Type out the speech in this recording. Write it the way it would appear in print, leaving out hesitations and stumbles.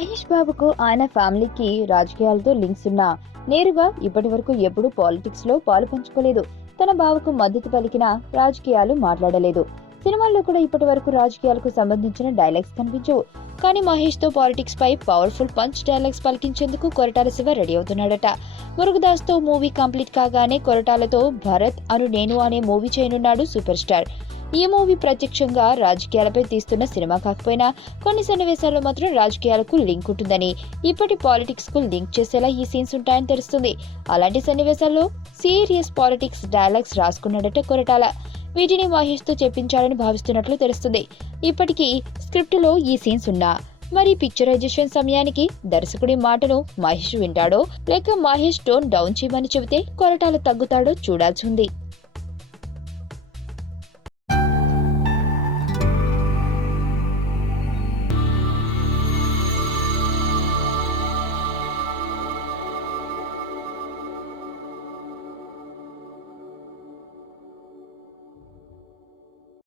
మహేష్ బాబుకు ఆయన ఫ్యామిలీకి రాజకీయాలతో లింక్స్ ఉన్నా నేరుగా ఇప్పటి వరకు ఎప్పుడూ పాలిటిక్స్ లో పాలు పంచుకోలేదు. తన బావకు మద్దతు పలికిన రాజకీయాలు మాట్లాడలేదు. సినిమాల్లో కూడా ఇప్పటి వరకు రాజకీయాలకు సంబంధించిన డైలాగ్స్ కనిపించవు. కానీ మహేష్ తో పాలిటిక్స్ పై పవర్ఫుల్ పంచ్ డైలాగ్స్ పలికించేందుకు కొరటాల శివ రెడీ అవుతున్నాడట. మురుగదాస్ తో మూవీ కంప్లీట్ కాగానే కొరటాలతో భరత్ అను నేను అనే మూవీ చేయనున్నాడు సూపర్ స్టార్. ఈ మూవీ ప్రత్యక్షంగా రాజకీయాలపై తీస్తున్న సినిమా కాకపోయినా కొన్ని సన్నివేశాల్లో మాత్రం రాజకీయాలకు లింక్ ఉంటుందని, ఇప్పటి పాలిటిక్స్ కు లింక్ చేసేలా ఈ సీన్స్ ఉంటాయని తెలుస్తుంది. అలాంటి సన్నివేశాల్లో సీరియస్ పాలిటిక్స్ డైలాగ్స్ రాసుకున్నాడట కొరటాల. వీటిని మహేష్ తో చెప్పించాలని భావిస్తున్నట్లు తెలుస్తుంది. ఇప్పటికీ స్క్రిప్ట్ లో ఈ సీన్స్ ఉన్నా మరి పిక్చరైజేషన్ సమయానికి దర్శకుడి మాటను మహేష్ వింటాడో లేక మహేష్ టోన్ డౌన్ చేయమని చెబితే కొరటాల తగ్గుతాడో చూడాల్సి ఉంది.